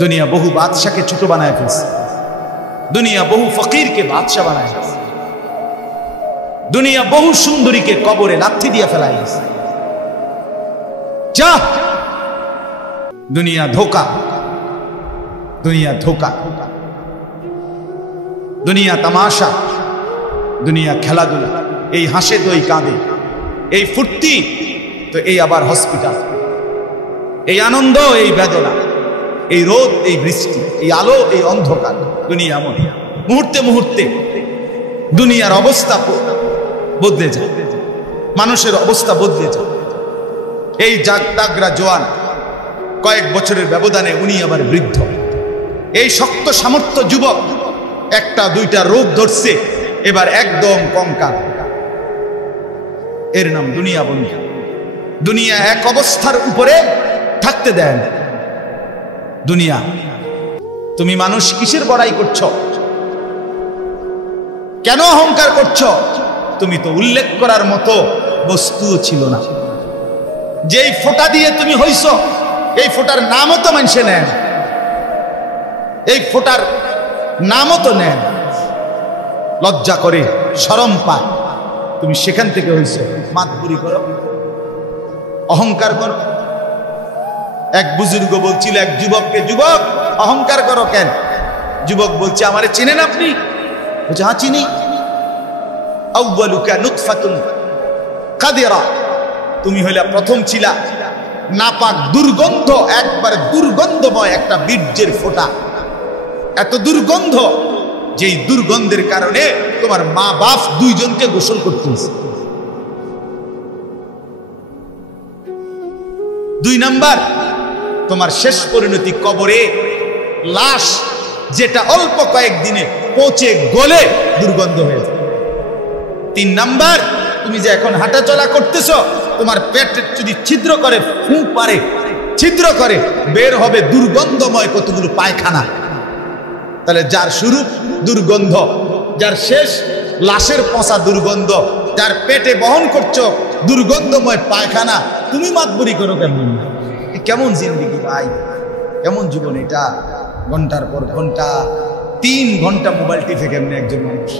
দুনিয়া বহু বাদশাকে ছোট বানায় ফেলছে, দুনিয়া বহু ফকিরকে বাদশা বানায় ফেলছে, দুনিয়া বহু সুন্দরীকে কবরে লাথি দিয়ে ফেলাই গেছে। যা, দুনিয়া ধোকা, দুনিয়া ধোকা, দুনিয়া তামাশা, দুনিয়া খেলাধুলা। এই হাসে তো এই কাঁদে, এই ফুর্তি তো এই আবার হসপিটাল, এই আনন্দ এই বেদনা, এই রোদ এই বৃষ্টি, এই আলো এই অন্ধকার। দুনিয়া এমন, মুহূর্তে মুহূর্তে দুনিয়ার অবস্থা বদলে যায়, মানুষের অবস্থা বদলে যায়। এই জাগতাগরা জোয়ান, কয়েক বছরের ব্যবধানে উনি আবার বৃদ্ধ। এই শক্ত সামর্থ্য যুবক একটা দুইটা রোগ ধরছে, এবার একদম কঙ্কাল। এর নাম দুনিয়া বন্ধু। দুনিয়া এক অবস্থার উপরে থাকতে দেয় না। দুনিয়া, তুমি মানুষ কিসের বড়াই করছো? কেন অহংকার করছো? তুমি তো উল্লেখ করার মতো বস্তু ছিল না। যেই ফোঁটা দিয়ে তুমি হইছ, এই ফোঁটার নামও তো মানুষে নেন, এই ফোঁটার নামও তো নেন। লজ্জা করে, শরম পায়, তুমি সেখান থেকে হইছ। মাতবুরি করো, অহংকার করো। এক বুজুর্গ বলছিল এক যুবককে, যুবক অহংকার করো কেন? যুবক বলছে, আমারে চিনেন আপনি? বলছে, হ্যাঁ চিনি। আউয়ালুকা নুতফাতুন কাদিরা, তুমি হইলা প্রথম ছিলা নাপাক দুর্গন্ধ, একবার দুর্গন্ধময় একটা বীর্যের ফোঁটা। এত দুর্গন্ধ, যেই দুর্গন্ধের কারণে তোমার মা বাপ দুইজনকে গোসল করতে হয়েছে। 2 নাম্বার, তোমার শেষ পরিণতি কবরে, লাশ যেটা অল্প কয়েকদিনে পচে গলে দুর্গন্ধ হয়ে যায়। 3 নাম্বার, তুমি যে এখন হাঁটাচলা করতেছ, তোমার পেট যদি ছিদ্র করে, ফুঁক পারে, ছিদ্র করে, বের হবে দুর্গন্ধময় কতগুলো পায়খানা। তাহলে যার শুরু দুর্গন্ধ, যার শেষ লাশের পচা দুর্গন্ধ, যার পেটে বহন করছো দুর্গন্ধময় পায়খানা, তুমি মাতবুরি করো কেমন? কেমন জিন্দিগি ভাই, কেমন জীবন এটা? ঘন্টার পর ঘন্টা, 3 ঘন্টা মোবাইল টিপে কেমনে একজন মানুষ?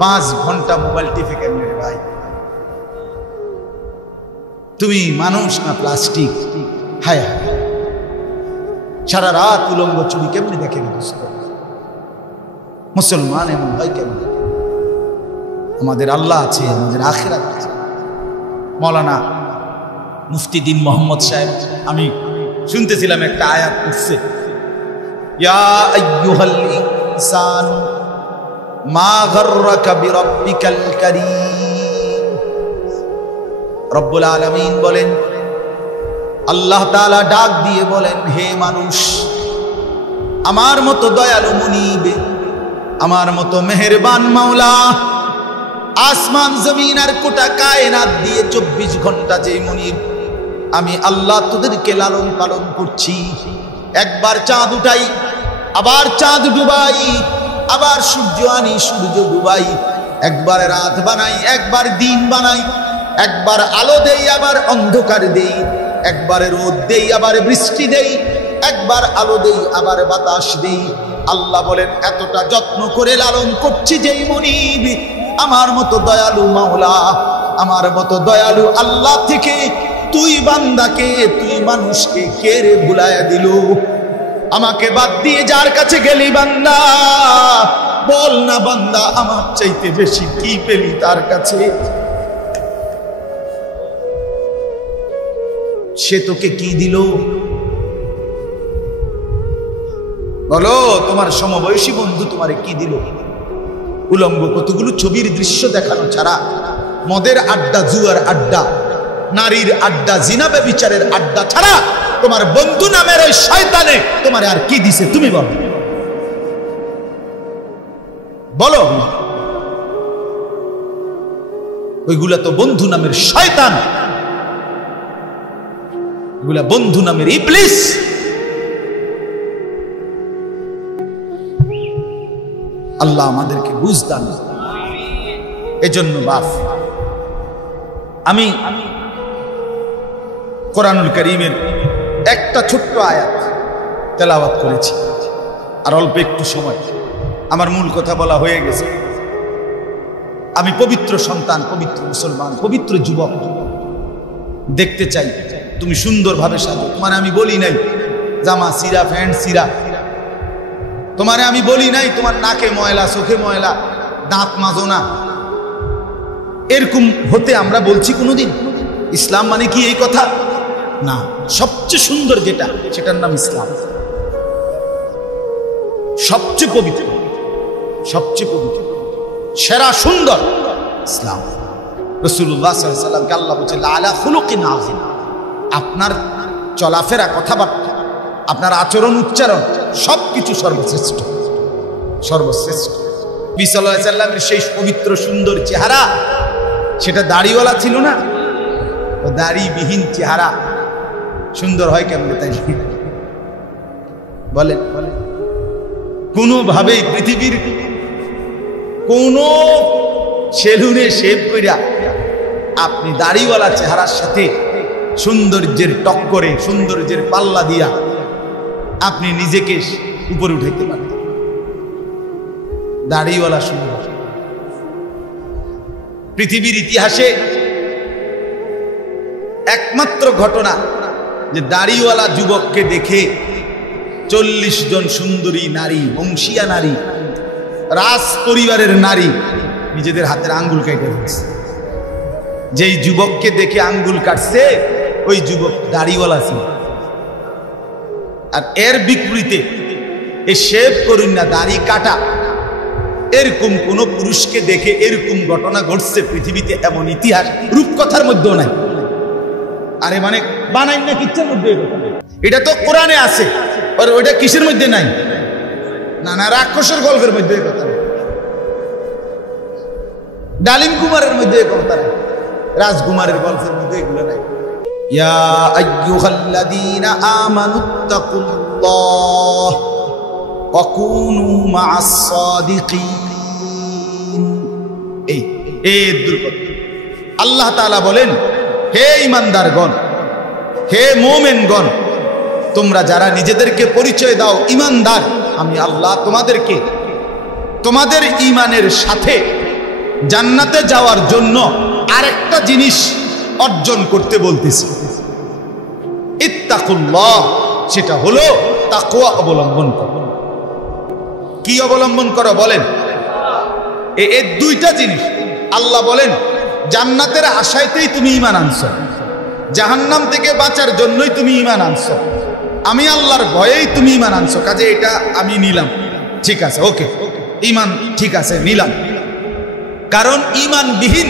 5 ঘন্টা মোবাইল টিপে কেমনে ভাই? তুমি মানুষ না প্লাস্টিক? হায় হায়, সারা রাত উলঙ্গ চুরি কেমনে দেখে দোস্ত? মুসলমান এমন হয় কেমন? আমাদের আল্লাহ আছে, আমাদের আখিরাত আছে। মৌলানা মুফতি দ্বীন মোহাম্মদ সাহেব, আমি শুনতেছিলাম একটা আয়াত পড়ছে, ইয়া আইয়ুহাল ইনসান মা গাররাকা বিরাব্বিকাল কারীম। রব্বুল আলামিন বলেন, আল্লাহ তাআলা ডাক দিয়ে বলেন, হে মানুষ, আমার মতো দয়ালু মুনিব, আমার মতো মেহেরবান মাওলা, আসমান জমিন আর গোটা কায়নাত দিয়ে 24 ঘন্টা যে মুনিব, আমি আল্লাহ তোদেরকে লালন পালন করছি। একবার চাঁদ উঠাই, আবার চাঁদ ডুবাই, আবার সূর্য আনি, সূর্য ডুবাই, একবার রাত বানাই, একবার দিন বানাই, একবার আলো দেই, আবার অন্ধকার দেই, একবার রোদ দেই, আবার বৃষ্টি দেই, একবার আলো দেই, আবার বাতাস দেই। আল্লাহ বলেন, এতটা যত্ন করে লালন করছি যেই মুনিব, আমার মতো দয়ালু মাওলা, আমার মতো দয়ালু আল্লাহ থেকে তুই বান্দাকে, তুই মানুষকে কে রে ভুলাইয়া দিল? আমাকে বাদ দিয়ে যার কাছে গেলি বান্দা, বল না বান্দা, আমার চাইতে বেশি কি পেলি তার কাছে? সে তোকে কি দিল? বলো, তোমার সমবয়সী বন্ধু তোমারে কি দিল? উলঙ্গ কতগুলো ছবির দৃশ্য দেখানো ছাড়া, মদের আড্ডা, জুয়ার আড্ডা, নারীর আড্ডা, জিনা ব্যভিচারের আড্ডা ছাড়া তোমার বন্ধু নামের ওই শয়তানে তোমার আর কি দিছে? তুমি বলো, বলো। ওইগুলা তো বন্ধু নামের শয়তান, ওইগুলা বন্ধু নামের ইবলিস। আল্লাহ আমাদেরকে বুঝ দান। এজন্য বাপ, আমি কোরআনুল কারীমের একটা ছোট্ট আয়াত তেলাওয়াত করেছি। আর অল্প একটু সময়, আমার মূল কথা বলা হয়ে গেছে। আমি পবিত্র সন্তান, পবিত্র মুসলমান, পবিত্র যুবক দেখতে চাই তুমি সুন্দরভাবে সাজো। তোমার আমি বলি নাই জামা সিরা, প্যান্ট সিরা। তোমারে আমি বলি নাই তোমার নাকে ময়লা, চোখে ময়লা, দাঁত মাজো না। এরকম হতে আমরা বলছি কোনোদিন? ইসলাম মানে কি এই কথা? না। সবচেয়ে সুন্দর যেটা, সেটার নাম ইসলাম। সবচেয়ে পবিত্র, সবচেয়ে পবিত্র, সেরা সুন্দর ইসলাম। রাসূলুল্লাহ সাল্লাল্লাহু আলাইহি ওয়াসাল্লামকে আল্লাহ বলেছে আলা খুলুকিন আযীম। আপনার চলাফেরা, কথাবার্তা, আপনার আচরণ, উচ্চারণ সবকিছু সর্বশ্রেষ্ঠ, সর্বশ্রেষ্ঠ। নবী সাল্লাল্লাহু আলাইহি ওয়াসাল্লামের সেই পবিত্র সুন্দর চেহারা, সেটা দাড়িওয়ালা ছিল না। ও দাড়িবিহীন চেহারা সুন্দর হয় কেমন? তাই বলেন? কোনোভাবেই পৃথিবীর কোন সেলুনে শেভ কইরা আপনি দাড়িওয়ালা চেহারার সাথে সৌন্দর্যের টক্করে, সৌন্দর্যের পাল্লা দিয়া আপনি নিজেকে উপরে উঠাইতে পারেন। দাড়িওয়ালা সুন্দর। পৃথিবীর ইতিহাসে একমাত্র ঘটনা যে দাড়িওয়ালা যুবককে দেখে 40 জন সুন্দরী নারী, বংশীয়া নারী, রাজ পরিবারের নারী নিজেদের হাতের আঙ্গুল কেটে দিচ্ছে। যেই যুবককে দেখে আঙ্গুল কাটছে ওই যুবক দাড়িওয়ালা ছিল। আর এর বিপরীতে এই শেভ করুন না, দাড়ি কাটা, এরকম কোন পুরুষকে দেখে এরকম ঘটনা ঘটছে পৃথিবীতে এমন ইতিহাস রূপকথার মধ্যেও নাই। আরে মানে বানাই না কিচ্ছার মধ্যে? এটা তো কোরআনে আছে, আর ওইটা কিসের মধ্যে নাই? না না, রাক্ষসের গল্পের মধ্যে কথা নেই, ডালিম কুমারের মধ্যে কথা নাই, রাজকুমারের গল্পের মধ্যে এগুলো নাই। ইয়া আইয়ুহাল্লাযীনা আমানুত্তাকুল্লাহ ওয়া কুনু মা'আস সাদিকিন। এই দুর্গত আল্লাহ তাআলা বলেন, হে ঈমানদারগণ, হে মুমিনগণ, তোমরা যারা নিজেদেরকে পরিচয় দাও ঈমানদার, আমি আল্লাহ তোমাদেরকে তোমাদের ঈমানের সাথে জান্নাতে যাওয়ার জন্য আরেকটা জিনিস অর্জন করতে বলতেছি। ইত্তাকুল্লাহ, সেটা হলো তাকওয়া অবলম্বন করো। কি অবলম্বন করো বলেন? এই দুইটা জিনিস। আল্লাহ বলেন জান্নাতের আশায়তেই তুমি ঈমান আনছো, জাহান্নাম থেকে বাঁচার জন্যই তুমি ঈমান আনছো, আমি আল্লাহর ভয়েই তুমি ঈমান আনছো। কাজে এটা আমি নিলাম, ঠিক আছে, ওকে, ঈমান ঠিক আছে, নিলাম। কারণ ঈমানবিহীন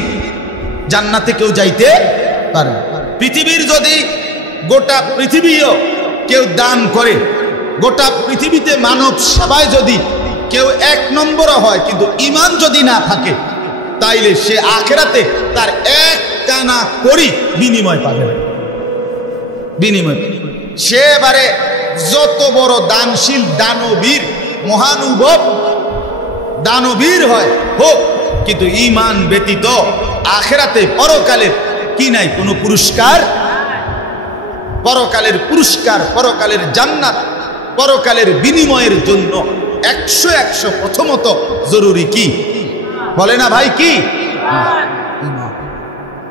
জান্নাতে কেউ যাইতে পারে। পৃথিবীর যদি গোটা পৃথিবীও কেউ দান করে, গোটা পৃথিবীতে মানব সেবায় যদি কেউ 1 নম্বর হয়, কিন্তু ঈমান যদি না থাকে, তাইলে সে আখিরাতে তার 1 কানা করি বিনিময় পাবে না। বিনিময় সে এবারে যত বড় দানশীল, দানবীর, মহানুভব দানবীর হয় হোক, কিন্তু ঈমান ব্যতীত আখিরাতে পরকালের কি নাই? কোনো পুরস্কার। পরকালের পুরস্কার, পরকালের জান্নাত, পরকালের বিনিময়ের জন্য 100 প্রথমত জরুরি কি? বলে না ভাই, কি?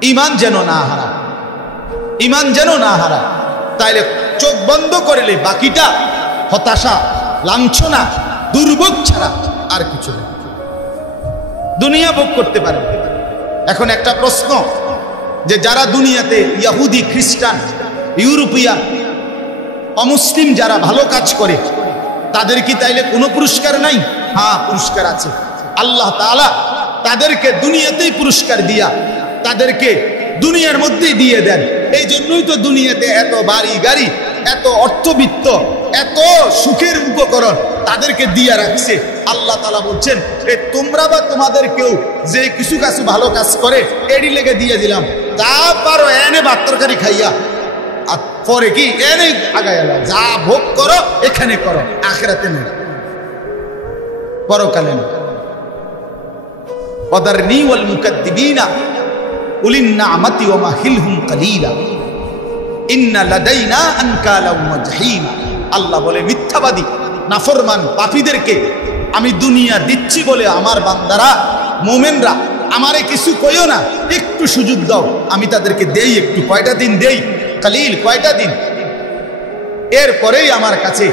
ঈমান যেন না হারায়, ঈমান যেন না হারায়। তাইলে চোখ বন্ধ করলে বাকিটা হতাশা, লাঞ্ছনা, দুর্ভোগ ছাড়া আর কিছু নেই। দুনিয়া ভোগ করতে পারে। এখন একটা প্রশ্ন, যে যারা দুনিয়াতে ইহুদি, খ্রিস্টান, ইউরোপিয়ান, অমুসলিম যারা ভালো কাজ করে, তাদের কি তাইলে কোনো পুরস্কার নাই? হ্যাঁ, পুরস্কার আছে। আল্লাহ তাআলা তাদেরকে দুনিয়াতেই পুরস্কার দিয়া তাদেরকে দুনিয়ার মধ্যেই দিয়ে দেন। এই জন্যই তো দুনিয়াতে এত বাড়ি গাড়ি, এত অর্থবিত্ত, এত সুখের উপকরণ তাদেরকে দিয়ে রাখছে। আল্লাহ তাআলা বলছেন, তোমরা বা তোমাদের কেউ যে কিছু কাজ ভালো কাজ করে, এডি লেগে দিয়ে দিলাম, যা পারো এনে ভাত তরকারি খাইয়া, আর পরে কি এনে আগায় এলাম, যা ভোগ করো এখানে করো, আখিরাতে নেই, পরকালে নেই। ওয়াদারনি ওয়াল মুকাদ্দিবিনা উলিন নি'মাতি ওয়া মাহিলহুম কালিলা ইন্না লাদাইনা আনকালা ওয়া জাহিম। আল্লাহ বলে মিথ্যাবাদী নাফরমান পাপীদেরকে আমি দুনিয়া দিচ্ছি বলে আমার বান্দারা মোমেনরা আমারে কিছু কইও না, একটু সুযোগ দাও, আমি তাদেরকে দেই একটু, কয়টা দিন দেই, কালিল কয়টা দিন, এরপরেই আমার কাছে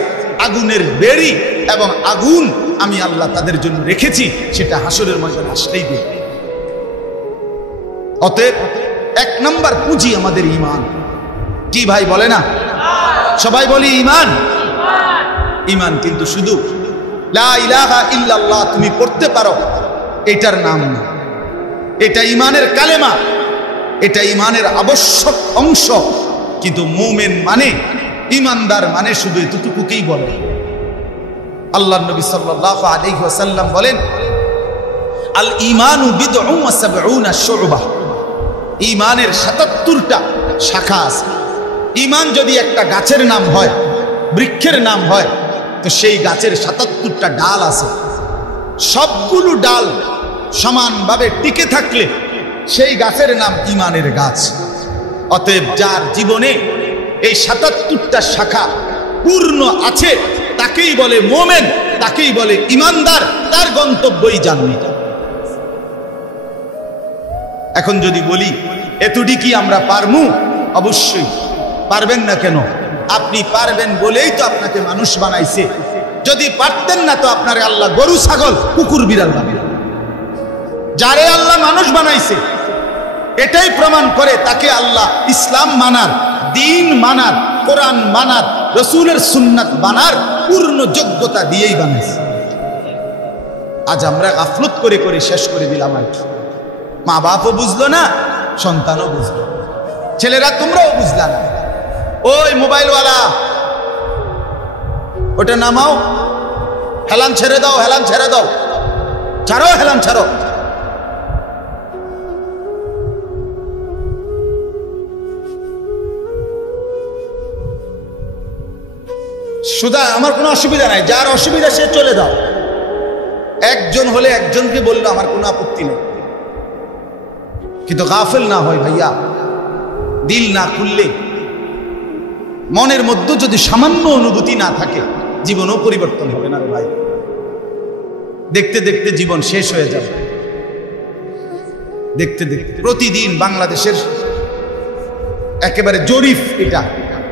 আগুনের বেড়ি এবং আগুন আমি আল্লাহ তাদের জন্য রেখেছি, সেটা হাসরের ময়দানে আসলেই দেব। অতএব এক নাম্বার পুঁজি আমাদের ঈমান। কি ভাই বলে না? সবাই বলি ঈমান। ঈমান কিন্তু শুধু লা ইলাহা ইল্লাল্লাহ তুমি পড়তে পারো এটার নাম না, এটা ঈমানের কালেমা, এটা ঈমানের আবশ্যক অংশ। কিন্তু মুমিন মানে, ঈমানদার মানে শুধু এতটুকুকেই বলে। আল্লাহর নবী সাল্লাল্লাহু আলাইহি ওয়াসাল্লাম বলেন, আল ঈমানু বিদউন ওয়া সাবউনা শু'বা, ঈমানের ৭৭টা শাখা আছে। ঈমান যদি একটা গাছের নাম হয়, বৃক্ষের নাম হয়, তো সেই গাছের ৭৭টা ডাল আছে। সবগুলো ডাল সমানভাবে টিকে থাকলে সেই গাছের নাম ঈমানের গাছ। অতএব যার জীবনে এই ৭৭টা শাখা পূর্ণ আছে তাকেই বলে মোমেন, তাকেই বলে ঈমানদার, তার গন্তব্যই জান্নাত। এখন যদি বলি এতটি কি আমরা পারমু? অবশ্যই পারবেন না। কেন? আপনি পারবেন বলেই তো আপনাকে মানুষ বানাইছে। যদি পারতেন না তো আপনারে আল্লাহ গরু ছাগল কুকুর বিড়াল বানাবে। যারে আল্লাহ মানুষ বানাইছে এটাই প্রমাণ করে তাকে আল্লাহ ইসলাম মানার, দ্বীন মানার, কোরআন মানার, রাসূলের সুন্নাত মানার পূর্ণ যোগ্যতা দিয়েই বানাইছে। আজ আমরা গাফলত করে করে শেষ করে দিলাম। আর কি মা বাপও বুঝলো না, সন্তানও বুঝলো, ছেলেরা তোমরাও বুঝলা না। ওই মোবাইলওয়ালা ওটা নামাও, হেলান ছেড়ে দাও, হেলান ছেড়ে দাও, ছাড়ো, হেলান ছাড়ো। সুদা আমার কোনো অসুবিধা নাই, যার অসুবিধা সে চলে দাও। একজন হলে একজনকে বললো আমার কোনো আপত্তি নেই, কিন্তু গাফেল না হয় ভাইয়া, দিল না খুললে, মনের মধ্যে যদি সামান্য অনুভূতি না থাকে জীবনও পরিবর্তন হবে না রে ভাই। দেখতে দেখতে জীবন শেষ হয়ে যাবে। দেখতে দেখতে প্রতিদিন বাংলাদেশের একেবারে জরিপ এটা,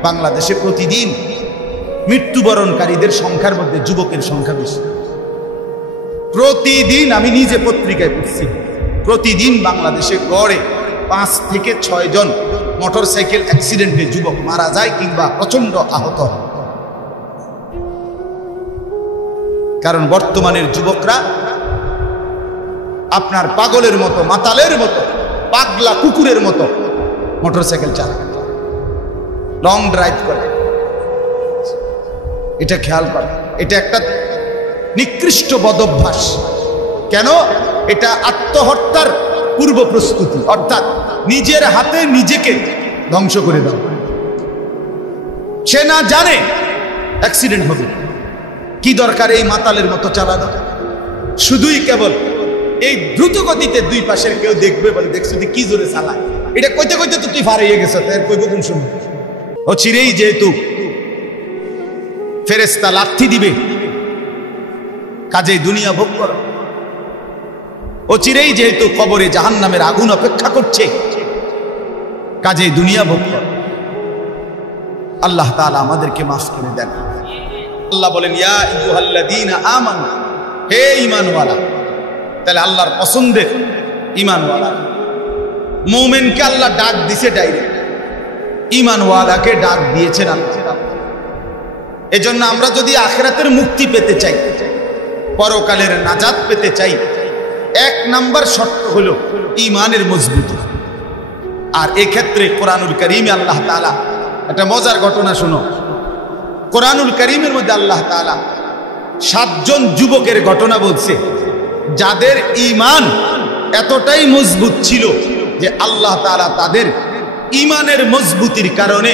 বাংলাদেশে প্রতিদিন মৃত্যুবরণকারীদের সংখ্যার মধ্যে যুবকের সংখ্যা বেশি। প্রতিদিন আমি নিজে পত্রিকায় পড়ছি, প্রতিদিন বাংলাদেশে গড়ে 5 থেকে 6 জন মোটরসাইকেল অ্যাক্সিডেন্টে যুবক মারা যায় কিংবা প্রচন্ড আহত হয়। কারণ বর্তমানের যুবকরা আপনার পাগলের মতো, মাতালের মতো, পাগলা কুকুরের মতো মোটরসাইকেল চালায়, লং ড্রাইভ করে। এটা খেয়াল করে, এটা একটা নিকৃষ্ট বদভ্যাস। কেন? এটা আত্মহত্যার পূর্ব প্রস্তুতি, অর্থাৎ নিজের হাতে নিজেকে ধ্বংস করে দাও। সে না জানে অ্যাক্সিডেন্ট হবে, কি দরকার এই মাতালের মতো চালানো? শুধুই কেবল এই দ্রুত গতিতে দুই পাশের কেউ দেখবে বলে দেখছো তুই কি জোরে চালায়, এটা কইতে কইতে তো তুই ফারিয়ে গেছ, তার কইব কোন শুনবে? ও চিরেই যেহেতু ফেরেশতা লাথি দিবে, কাজেই দুনিয়া ভোগ করো। ও চিরেই যেহেতু কবরে জাহান্নামের আগুন অপেক্ষা করছে, কাজেই দুনিয়া ভোগ করো। আল্লাহ তাআলা আমাদেরকে মাফ করে দেন। আল্লাহ বলেন ইয়া আইয়ুহাল্লাযীনা আমানু, হে ঈমানওয়ালা। তাহলে আল্লাহর পছন্দের ঈমানওয়ালা মুমিনকে আল্লাহ ডাক দিয়েছে ডাইরেক্ট, ঈমানওয়ালাকে ডাক দিয়েছেন আল্লাহ। এজন্য আমরা যদি আখিরাতের মুক্তি পেতে চাই, পরকালের নাজাত পেতে চাই, 1 নাম্বার শর্ত হলো ঈমানের মজবুতি। আর এক্ষেত্রে কোরআনুল কারীমে আল্লাহ তাআলা একটা মজার ঘটনা শুনো। কোরআনুল কারীমের মধ্যে আল্লাহ তাআলা 7 জন যুবকের ঘটনা বলছে, যাদের ঈমান এতটাই মজবুত ছিল যে আল্লাহ তাআলা তাদের ঈমানের মজবুতির কারণে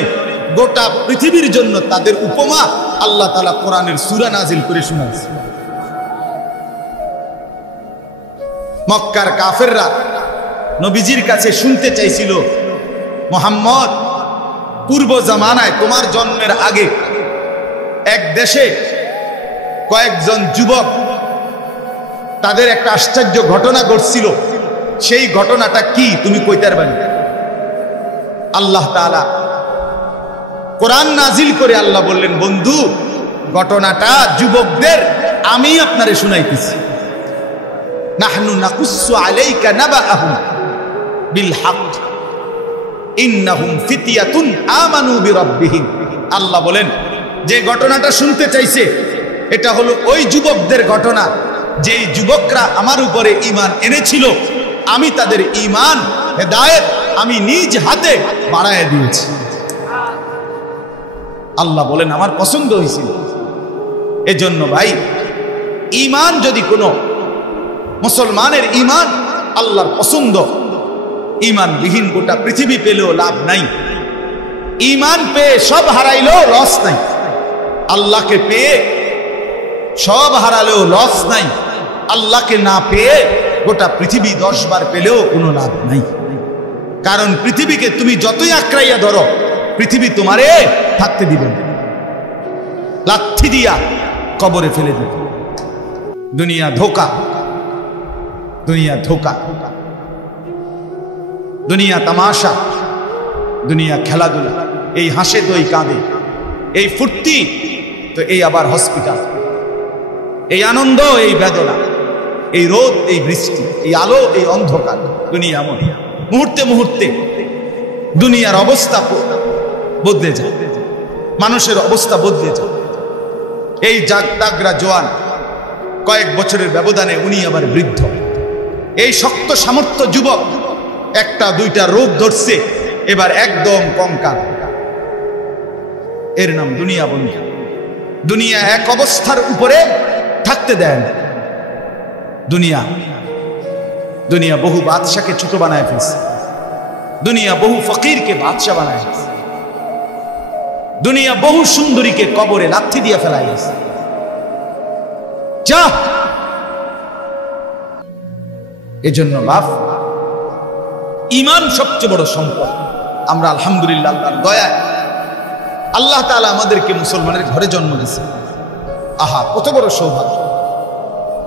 গোটা পৃথিবীর জন্য তাদের উপমা আল্লাহ তাআলা কোরআনের সূরা নাজিল করে শোনাচ্ছে। মক্কার কাফেররা নবীজির কাছে শুনতে চাইছিল, মুহাম্মদ, পূর্ব জামানায় তোমার জন্মের আগে এক দেশে কয়েকজন যুবক তাদের একটা আশ্চর্য ঘটনা ঘটছিল। সেই ঘটনাটা কি তুমি কইতে পারবেন? আল্লাহ তাআলা কোরআন নাজিল করে আল্লাহ বললেন, বন্ধু ঘটনাটা যুবকদের আমি আপনারে শুনাইতেছি। নাহনু নাকুসু আলাইকা নাবাআহুম বিল হক ইন্নাহুম ফিতয়াতুন আমানু বিরাব্বিহিম। আল্লাহ বলেন, যে ঘটনাটা শুনতে চাইছে এটা হলো ওই যুবকদের ঘটনা, যেই যুবকরা আমার উপরে ঈমান এনেছিল, আমি তাদের ঈমান হেদায়েত আমি নিজ হাতে বাড়ায় দিয়েছি। আল্লাহ বলেন আমার পছন্দ হয়েছিল। এজন্য ভাই, ঈমান যদি কোনো মুসলমানের ঈমান আল্লাহর পছন্দ, ঈমানবিহীন গোটা পৃথিবী পেলেও লাভ নাই। ঈমান পেয়ে সব হারাইলেও লস নাই, আল্লাহকে পেয়ে সব হারালেও লস নাই, আল্লাহকে না পেয়ে গোটা পৃথিবী 10 বার পেলেও কোনো লাভ নাই। কারণ পৃথিবীকে তুমি যতই আঁকড়াইয়া ধরো, পৃথিবী তোমারে থাকতে দিবে না, লাথি দিয়া কবরে ফেলে দিবে। দুনিয়া ধোকা, দুনিয়া ধোকা, দুনিয়া তামাশা, দুনিয়া খেলাধুলা। এই হাসে তো এই কাঁদে, এই ফুর্তি তো এই আবার হসপিটাল, এই আনন্দ এই বেদনা, এই রোদ এই বৃষ্টি, এই আলো এই অন্ধকার। দুনিয়া এমন, মুহূর্তে মুহূর্তে দুনিয়ার অবস্থা বদলে যায়, মানুষের অবস্থা বদলে যায়। এই জাগতাগরা জোয়ান কয়েক বছরের ব্যবধানে উনি আবার বৃদ্ধ। এই শক্ত সামর্থ্য যুবক একটা দুইটা রোগ ধরছে, এবার একদম কঙ্কাল। এর নাম দুনিয়া বন্ধু। দুনিয়া এক অবস্থার উপরে থাকতে দেয় না। দুনিয়া দুনিয়া বহু বাদশাকে ছোট বানায় ফেলছে, দুনিয়া বহু ফকিরকে বাদশা বানায় ফেলছে, দুনিয়া বহু সুন্দরীকে কবরে লাথি দিয়ে ফেলাই গেছে। যা, এজন্য লাভ, ঈমান সবচেয়ে বড় সম্পদ। আমরা আলহামদুলিল্লাহ আল্লাহর দয়ায় আল্লাহ তাআলা আমাদেরকে মুসলমানের ঘরে জন্ম দিয়েছে। আহা, কত বড় সৌভাগ্য!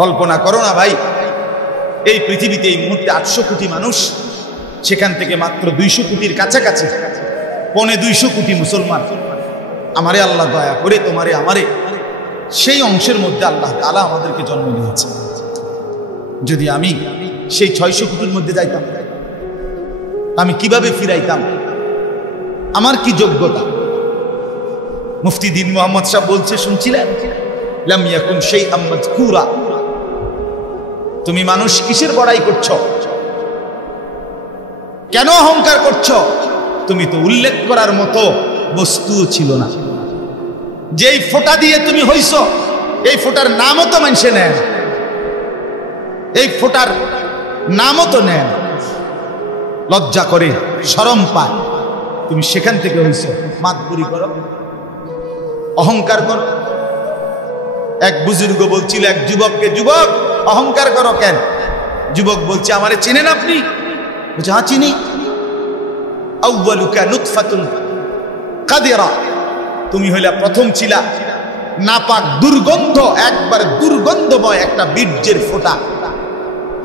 কল্পনা করো না ভাই, এই পৃথিবীতে এই মুহূর্তে 800 কোটি মানুষ, সেখান থেকে মাত্র 200 কোটির কাছাকাছি, 250 কোটি মুসলমান। আমারে আল্লাহ দয়া করে তোমারে আমারে সেই অংশের মধ্যে আল্লাহ তাআলা আমাদেরকে জন্ম দিয়েছে। যদি আমি সেই 600 কোটির মধ্যে যাইতাম, আমি কিভাবে ফিরাইতাম? আমার কি যোগ্যতা? মুফতি দ্বীন মুহাম্মদ সাহেব বলছে, শুনছিলেন, লাম ইয়াকুন শাইআম মাযকুরা। তুমি মানুষ কিসের বড়াই করছো? কেন অহংকার করছো? তুমি তো উল্লেখ করার মতো বস্তুও ছিল না। যেই ফোঁটা দিয়ে তুমি হইছ, এই ফোঁটার নামও তো মানুষে নেয়, এই ফোঁটার নামও তো নেয়। লজ্জা করে, শরম পায়। তুমি সেখান থেকে হইছ, মাতবুরি করো, অহংকার করো। এক বুজুর্গ বলছিল এক যুবককে, যুবক অহংকার করো কেন? যুবক বলছে, আমারে চেনেন আপনি? বলছে, হ্যাঁ চিনি। আউয়ালুকা নুতফাতুন কাদিরা, তুমি হইলা প্রথম ছিলা নাপাক দুর্গন্ধ, একবার দুর্গন্ধময় একটা বীর্যের ফোঁটা।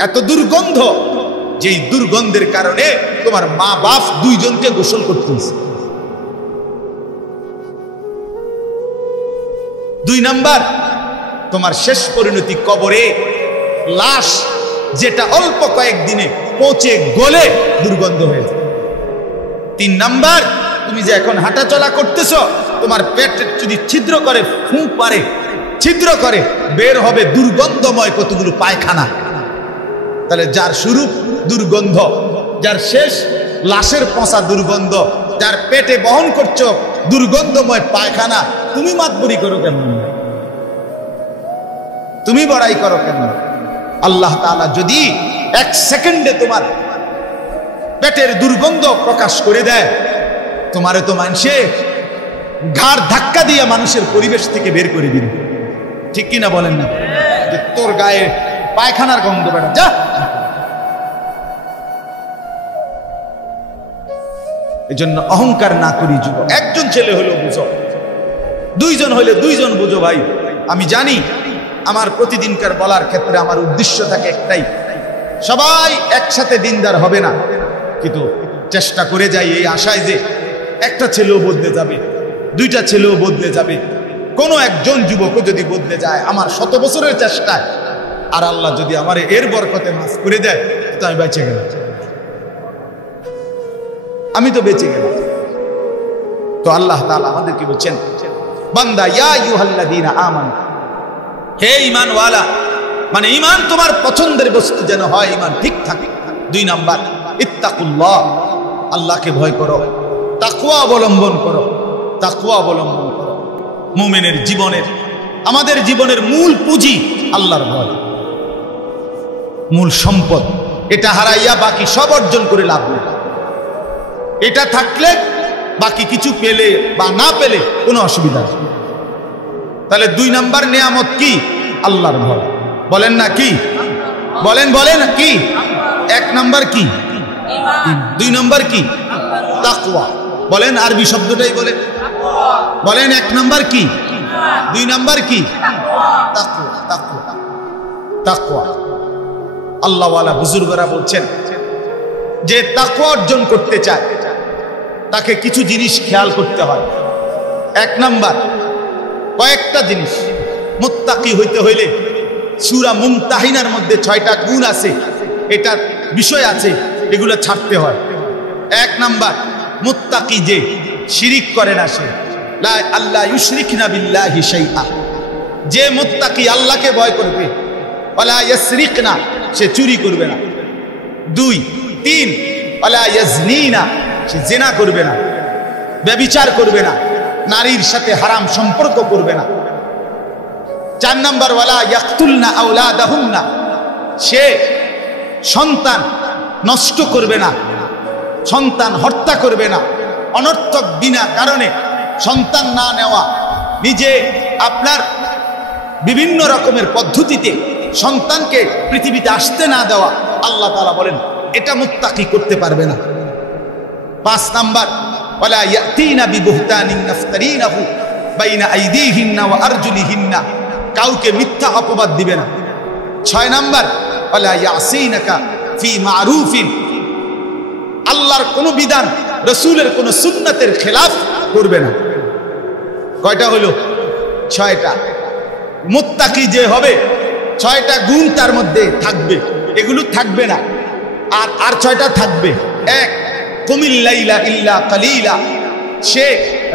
এত দুর্গন্ধ, যেই দুর্গন্ধের কারণে তোমার মা বাপ দুইজনকে গোসল করতে হয়েছে। 2 নাম্বার, তোমার শেষ পরিণতি কবরে, লাশ যেটা অল্প কয়েকদিনে পচে গলে দুর্গন্ধ হয়ে যায়। 3 নাম্বার, তুমি যে এখন হাঁটাচলা করতেছ, তোমার পেট যদি ছিদ্র করে, ফুঁক পারে, ছিদ্র করে, বের হবে দুর্গন্ধময় কতগুলো পায়খানা। তাহলে যার শুরু দুর্গন্ধ, যার শেষ লাশের পচা দুর্গন্ধ, যার পেটে বহন করছো দুর্গন্ধময় পায়খানা, তুমি মাতবুরি করো কেন? তুমি বড়াই করো কেন? আল্লাহ তাআলা যদি 1 সেকেন্ডে তোমার পেটের দুর্গন্ধ প্রকাশ করে দেয়, তোমারে তো মানুষে ঘাড় ধাক্কা দিয়ে মানুষের পরিবেশ থেকে বের করে দিবে। ঠিক কিনা বলেন না? যে তোর গায়ে পায়খানার গন্ধ বেড়া, যা। এজন্য অহংকার না করি যুবক। একজন ছেলে হলো বুঝো, দুইজন হইলে দুইজন বুঝো ভাই। আমি জানি আমার প্রতিদিনকার বলার ক্ষেত্রে আমার উদ্দেশ্য থাকে একটাই, সবাই একসাথে দিনদার হবে না, কিন্তু চেষ্টা করে যাই এই আশায় যে একটা ছেলেও বদলে যাবে, দুইটা ছেলেও বদলে যাবে, কোনো একজন যুবকও যদি বদলে যায় আমার 100 বছরের চেষ্টায়, আর আল্লাহ যদি আমার এর বরকতে মাফ করে দেয়, তো আমি বেঁচে গেলাম, আমি তো বেঁচে গেলাম। তো আল্লাহ তাআলা আমাদেরকে বলছেন, বান্দা ইয়া আইয়ুহাল্লাযীনা আমানু, হে ঈমানওয়ালা, মানে ঈমান তোমার পছন্দের বস্তু যেন হয়, ঈমান ঠিক থাকে। 2 নাম্বার ইত্তাকুল্লাহ, আল্লাহকে ভয় করো, তাকওয়া অবলম্বন করো, তাকওয়া অবলম্বন করো। মুমিনের জীবনের, আমাদের জীবনের মূল পুঁজি আল্লাহর ভয়, মূল সম্পদ। এটা হারাইয়া বাকি সব অর্জন করে লাভ নেই। এটা থাকলে বাকি কিছু পেলে বা না পেলে কোনো অসুবিধা নেই। তাহলে 2 নাম্বার নিয়ামত কি? আল্লাহর ভয়। বলেন না কি? বলেন বলেন কি? 1 নাম্বার কি? 2 নাম্বার কি? তাকওয়া। বলেন আরবি শব্দটাই বলেন, বলেন 1 নাম্বার কি? 2 নাম্বার কি? তাকওয়া। তাকওয়া, তাকওয়া। আল্লাহওয়ালা বুজুর্গরা বলছেন যে তাকওয়া অর্জন করতে চায় তাকে কিছু জিনিস খেয়াল করতে হয়। 1 নাম্বার, কয়েকটা জিনিস। মুত্তাকি হইতে হইলে সূরা মুমতাহিনার মধ্যে 6টা গুণ আছে, এটার বিষয় আছে, এগুলো ছাড়তে হয়। 1 নাম্বার, মুত্তাকি যে শিরিক করে না, সে লা আল্লাহ ইউশরিকনা বিল্লাহি শাইআ, যে মুত্তাকি আল্লাহকে ভয় করবে, ওয়ালা ইয়াসরিকনা, সে চুরি করবে না। 2, 3 ওয়ালা ইয়াজনিনা, সে জিনা করবে না, ব্যভিচার করবে না, নারীর সাথে হারাম সম্পর্ক করবে না। 4 নাম্বার ওয়ালা ইয়াকতুলনা আওলাদাহুন্না, সে সন্তান নষ্ট করবে না, সন্তান হত্যা করবে না, অনর্থক বিনা কারণে সন্তান না নেওয়া, নিজে আপনার বিভিন্ন রকমের পদ্ধতিতে সন্তানকে পৃথিবীতে আসতে না দেওয়া, আল্লাহ তাআলা বলেন এটা মুত্তাকি করতে পারবে না। 5 নাম্বার ওয়ালা ইয়াতিনা বিবুহতানিন নাফতারিনাহু বাইনা আইদিহিন্না ওয়া আরজুলিহিন্না, কাউকে মিথ্যা অপবাদ দিবে না। 6 নাম্বার ওয়ালা ইয়াসিনাকা ফি মারুফিন, আল্লাহর কোন বিধান, রাসূলের কোন সুন্নাতের খেলাফ করবে না। কয়টা হলো? 6টা। মুত্তাকি যে হবে 6টা গুণ তার মধ্যে থাকবে, এগুলো থাকবে না। আর 6টা থাকবে। 1, কুমিল লাইলা ইল্লা কালিলা, সে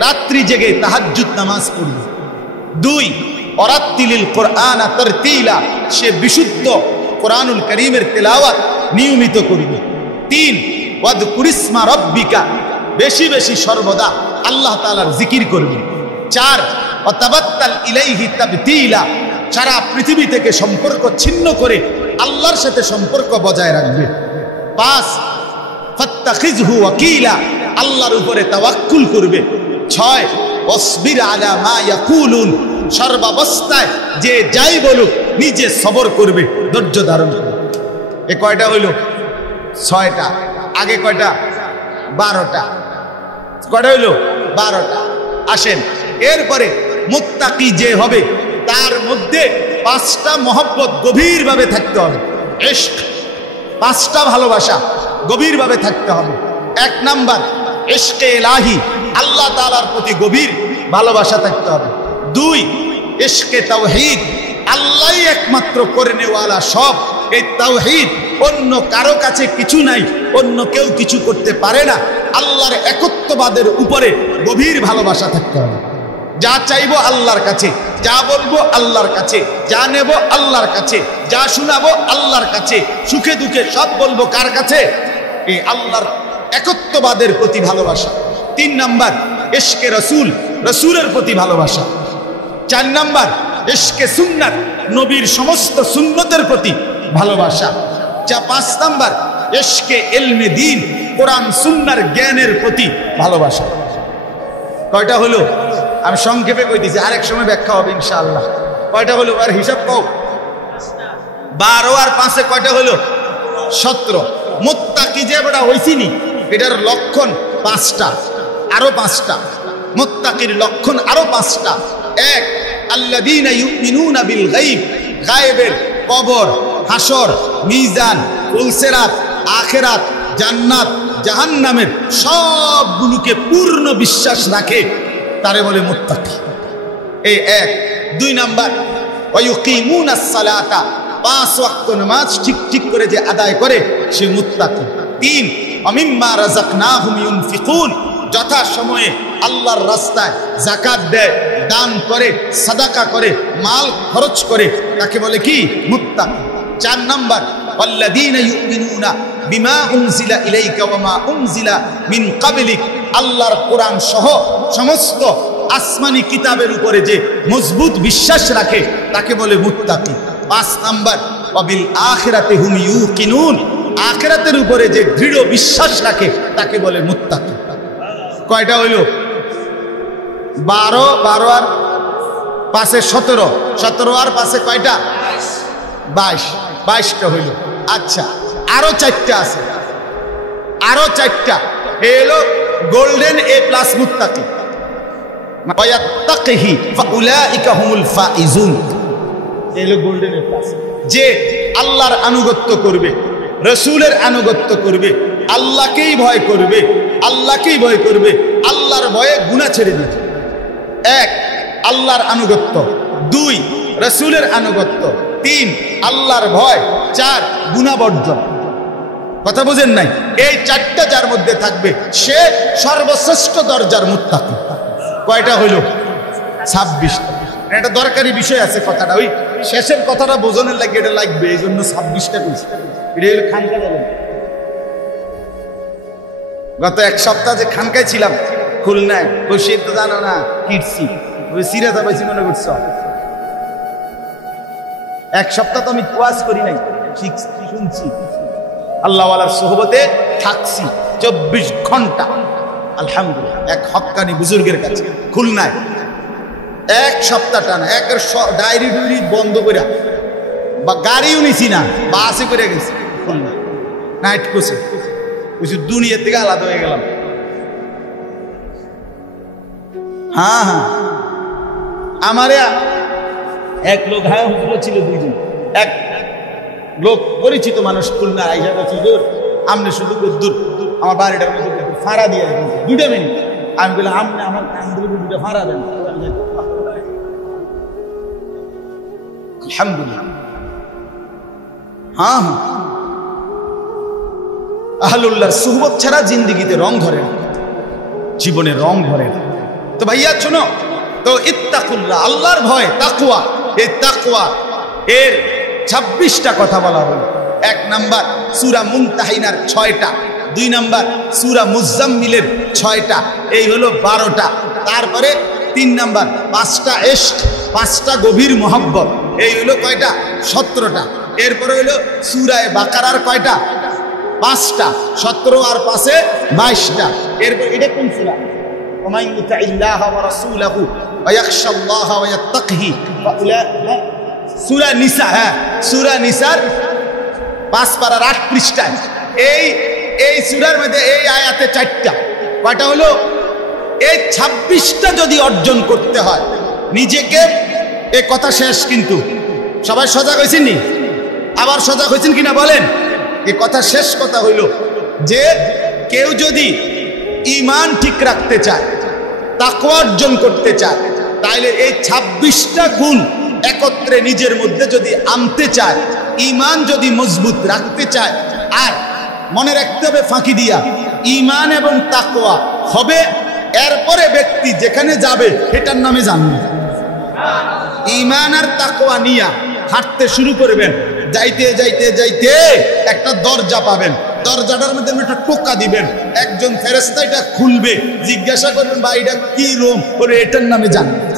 রাত্রি জেগে তাহাজ্জুদ নামাজ পড়বে। 2, ওয়ারাত্তিলিল কুরআনা তারতিলা, সে বিশুদ্ধ কোরআনুল কারীমের তেলাওয়াত নিয়মিত করবে। 3, ওয়াযকুরিসমা রাব্বিকা, বেশি বেশি সর্বদা আল্লাহ তাআলার জিকির করবে। 4, ওয়াতাবাত্তাল ইলাইহি তাবতিলা, সারা পৃথিবী থেকে সম্পর্ক ছিন্ন করে আল্লাহর সাথে সম্পর্ক বজায় রাখবে। 5, ফাত্তাখিযহু ওয়াকিলা, আল্লাহর উপরে তাওয়াক্কুল করবে। 6, ওয়াসবির আলা মা ইয়াকুলুন, সর্বাবস্থায় যে যাই বলুক নিজে সবর করবে, ধৈর্য ধারণ করবে। এ কয়টা হইল? 6টা। আগে কয়টা? 12টা। কয়টা হইল? 12টা। আসেন এরপরে মুত্তাকি যে হবে তার মধ্যে 5টা মহব্বত গভীরভাবে থাকতে হবে। ইশক, 5টা ভালোবাসা গভীরভাবে থাকতে হবে। 1 নাম্বার ইশকে ইলাহি, আল্লাহ তাআলার প্রতি গভীর ভালোবাসা থাকতে হবে। 2, ইশকে তাওহীদ, আল্লাহই একমাত্র করে নেওয়ালা সব, এই তাওহীদ, অন্য কারো কাছে কিছু নাই, অন্য কেউ কিছু করতে পারে না, আল্লাহর একত্ববাদের উপরে গভীর ভালোবাসা থাকতে হবে। যা চাইবো আল্লাহর কাছে, যা বলবো আল্লাহর কাছে, যা নেব আল্লাহর কাছে, যা শোনাবো আল্লাহর কাছে, সুখে দুঃখে সব বলবো কার কাছে? এই আল্লাহর একত্ববাদের প্রতি ভালোবাসা। 3 নাম্বার ইশকে রাসূল, রাসূলের প্রতি ভালোবাসা। 4 নাম্বার ইশকে সুন্নাত, নবীর সমস্ত সুন্নতের প্রতি ভালোবাসা। 5 নাম্বার ইশকে ইলমে দ্বীন, কোরআন সুন্নাহর জ্ঞানের প্রতি ভালোবাসা। কয়টা হলো? আমি সংক্ষেপে কইতেছি, আরেক সময় ব্যাখ্যা হবে ইনশাআল্লাহ। কয়টা হলো আর হিসাব কও? 12 আর 5-এ কয়টা হলো? 17। মুত্তাকি যে বড় হইছিনি, এটার লক্ষণ 5টা, আরো 5টা। মুত্তাকির লক্ষণ আরো 5টা। এক, আল্লাযীনা ইউমিনুনা বিল গায়ব, গায়েবের, কবর, হাসর, মিজান, পুলসিরাত, আখিরাত, জান্নাত, জাহান্নামের সবগুলোকে পূর্ণ বিশ্বাস রাখে, তারে বলে মুত্তাকি। এই এক। 2 নাম্বার, ওয়া ইউকিমুনাস সালাতা, 5 ওয়াক্ত নামাজ ঠিক করে যে আদায় করে সে মুত্তাকি। 3, ওয়া মিম্মা রাযাকনাহুম ইউনফিকুন, যথা সময়ে আল্লাহর রাস্তায় যাকাত দেয়, দান করে, সাদাকা করে, মাল খরচ করে, তাকে বলে কি? মুত্তাকি। 4 নাম্বার, ওয়াল্লাযীনা ইউমিনুনা বিমা উনজিলা ইলাইকা ওয়া মা উনজিলা মিন ক্বাবলিক, আল্লাহর কোরআন সহ সমস্ত আসমানি কিতাবের উপরে যে মজবুত বিশ্বাস রাখে তাকে বলে মুত্তাকি। 5 নাম্বার, ওয়া বিল আখিরাতি হুম ইউকিনুন, আখিরাতের উপরে যে দৃঢ় বিশ্বাস রাখে তাকে বলে মুত্তাকি। কয়টা হইল? 12 আর 5 17, 17 আর 5 কয়টা? 22টা হইল। আচ্ছা, আরো 4টা আছে, আরো 4টা। এলো গোল্ডেন এ প্লাস মুত্তাকি। ওয়ায়াত্তাকিহি ফাউলাইকা হুমুল ফাইজুন, এলো গোল্ডেন এ প্লাস। যে আল্লাহর আনুগত্য করবে, রাসূলের আনুগত্য করবে, আল্লাহকেই ভয় করবে, আল্লাহকেই ভয় করবে, আল্লাহর ভয়ে গুনাহ ছেড়ে দিবে। 1, আল্লাহর আনুগত্য। 2, রাসূলের আনুগত্য। 3, আল্লাহর ভয়। 4, গুনাহ বর্জন। কথা বুঝেন নাই? এই 4টা যার মধ্যে থাকবে সে সর্বশ্রেষ্ঠ দরজার মুত্তাকি। কয়টা হইল? 26টা। এটা দরকারি বিষয় আছে কথাটা, ওই শেষের কথাটা বোঝানোর লাগে এটা লাগবে, এই জন্য 26টা কইছি। এটা হলো খানকা যাবেন। গত 1 সপ্তাহ যে খানকায় ছিলাম খুলনায়, বসে তো জানো না কিটছি, ওই সিরাজা পাইছি মনে করছ। 1 সপ্তাহ তো আমি ওয়াজ করি নাই, শুনছি, আল্লাহওয়ালার সোহবতে থাকছি 24 ঘন্টা আলহামদুলিল্লাহ, এক হক্কানি বুজুর্গের কাছে খুলনায়। 1 সপ্তাহ টানা, একের ডায়েরি ডুইরি বন্ধ করে, বা গাড়িও নিছি না, বাসে করে গেছি খুলনা, নাইট কোর্সে। দুনিয়া থেকে আলাদা হয়ে গেলাম। হ্যাঁ, আমারে এক লোক, হ্যাঁ হুজুর ছিল 2 জন, এক লোক পরিচিত মানুষ খুলনা আইসা বলছে, হুজুর আমনে শুধু দূর আমার বাড়িটার মধ্যে ফাঁড়া দিয়ে 2 মিনিট। আমি বললাম আমনে আমার কান দিয়ে 2টা ফাঁড়া দেন। আলহামদুলিল্লাহ। হ্যাঁ, আহলুল্লাহর সুহবত ছাড়া জিন্দেগিতে রং ধরে না, জীবনে রং ধরে না। তো ভাইয়া শোনো, তো ইত্তাকুল্লাহ, আল্লাহর ভয়, তাকওয়া। এই তাকওয়া এর 26টা কথা বলা হলো। 1 নাম্বার সূরা মুনতাহিনার 6টা, 2 নাম্বার সূরা মুজাম্মিলের 6টা, এই হলো 12টা। তারপরে 3 নাম্বার 5টা ইশক, 5টা গভীর মহব্বত, এই হলো কয়টা? 17টা। এরপরে হলো সূরা বাকারার কয়টা? 5টা। 17 আর 5-এ 22টা। এরপর এটা কোন সূরা? ওমান ইউতিল্লাহ ওয়া রাসূলাহু ওয়া ইয়াখশাল্লাহ ওয়া ইয়াত্তাকিহি ফাউলাইকা, সূরা নিসা। হ্যাঁ, সূরা নিসার 5 পারার 8 পৃষ্ঠায় এই সূরার মধ্যে এই আয়াতে 4টা। কয়টা হলো? এই 26টা যদি অর্জন করতে হয় নিজেকে, এই কথা শেষ। কিন্তু সবাই সজাগ হয়েছেন নি? আবার সজাগ হয়েছেন কিনা বলেন? এই কথা শেষ কথা হইল যে কেউ যদি ঈমান ঠিক রাখতে চায়, তাকওয়া অর্জন করতে চায়, তাইলে এই 26টা গুণ একত্রে নিজের মধ্যে যদি আনতে চায়, ঈমান যদি মজবুত রাখতে চায়, আর মনে রাখতে হবে ফাঁকি দিয়া ঈমান এবং তাকওয়া হবে, এরপরে ব্যক্তি যেখানে যাবে এটার নামে জান্নাত। ঈমান আর তাকওয়া নিয়া হাঁটতে শুরু করবেন, যাইতে যাইতে যাইতে একটা দরজা পাবেন, দরজাটার মধ্যে একটা টোকা দিবেন, একজন ফেরেশতা এটা খুলবে, জিজ্ঞাসা করবেন ভাই এটা কি রুম, বলে এটার নামে জান্নাত।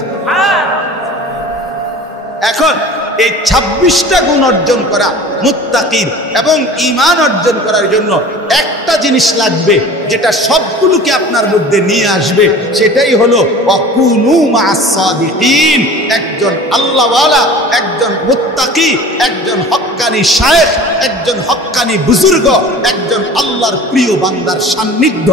এখন এই 26টা গুণ অর্জন করা মুত্তাকির এবং ঈমান অর্জন করার জন্য একটা জিনিস লাগবে, যেটা সবগুলোকে আপনার মধ্যে নিয়ে আসবে, সেটাই হলো ওয়াকুনু মা'আস সাদিকিন। একজন আল্লাহওয়ালা, একজন মুত্তাকি, একজন হক্কানি শায়েখ, একজন হক্কানি বুজুর্গ, একজন আল্লাহর প্রিয় বান্দার সান্নিধ্য,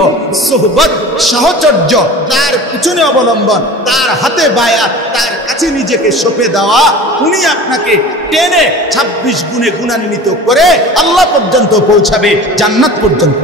সোহবত, সাহচর্য, তার পিছনে অবলম্বন, তার হাতে বায়াত, তার কাছে নিজেকে সঁপে দেওয়া, উনি আপনাকে টেনে 26 গুণে গুণান্বিত করে আল্লাহ পর্যন্ত পৌঁছাবে, জান্নাত পর্যন্ত।